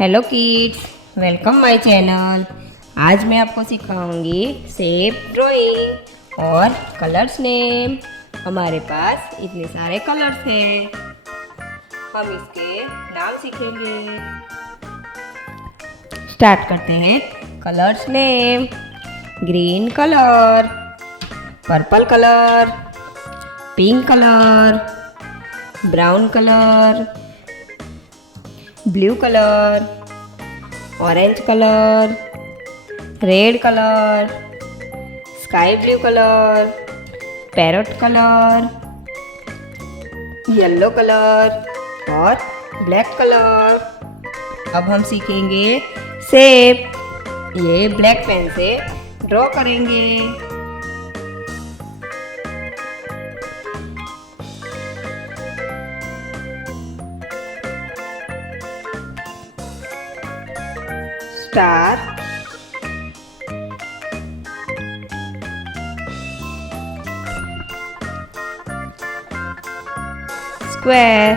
Hello kids, welcome my channel. आज मैं आपको सिखाऊंगी शेप ड्राइंग और कलर्स नेम। हमारे पास इतने सारे कलर्स हैं, हम इसके नाम सीखेंगे। स्टार्ट करते हैं। Colours name: green colour, purple colour, pink colour, brown colour, blue colour, orange colour, red colour, sky blue colour, parrot colour, yellow colour और ब्लैक कलर। अब हम सीखेंगे शेप। ये ब्लैक पेन से ड्रॉ करेंगे। Star, square,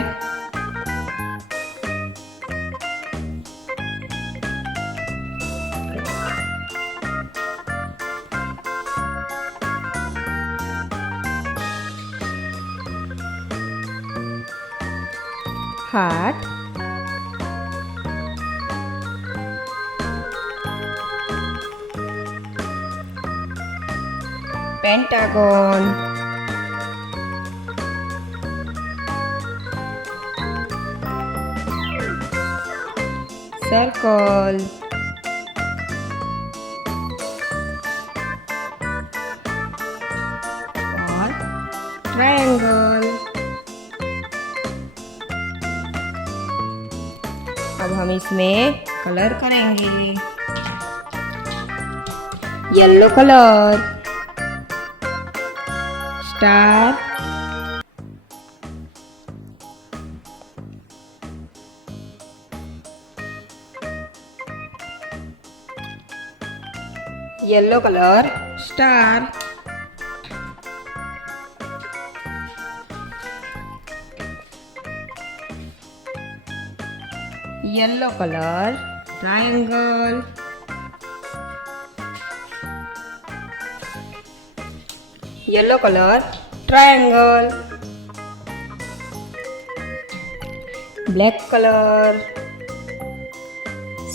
heart, pentagon, circle, और triangle. अब हम इसमें कलर करेंगे। Yellow colour, star, yellow colour, star, yellow colour, triangle, yellow colour, triangle, black colour,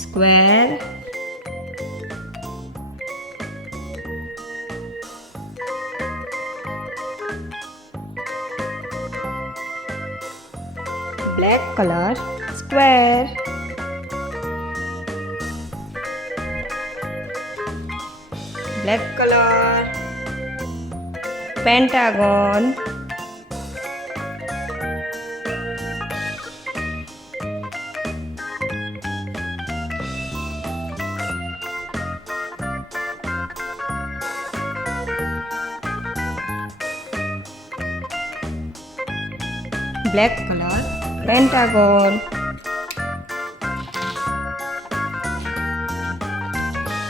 square, black colour, square, black colour, pentagon, black colour, pentagon,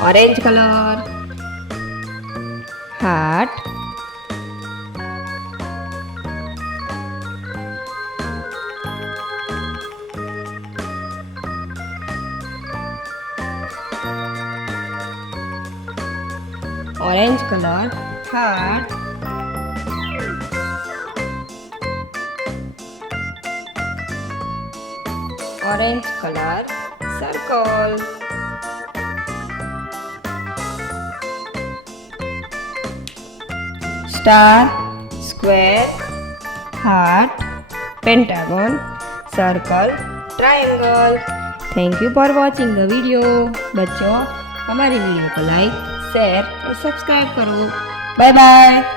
orange colour, heart, orange colour, heart, orange colour, circle, star, square, heart, pentagon, circle, triangle. Thank you for watching the video. बच्चों, हमारी video को like, share और subscribe करो। Bye bye.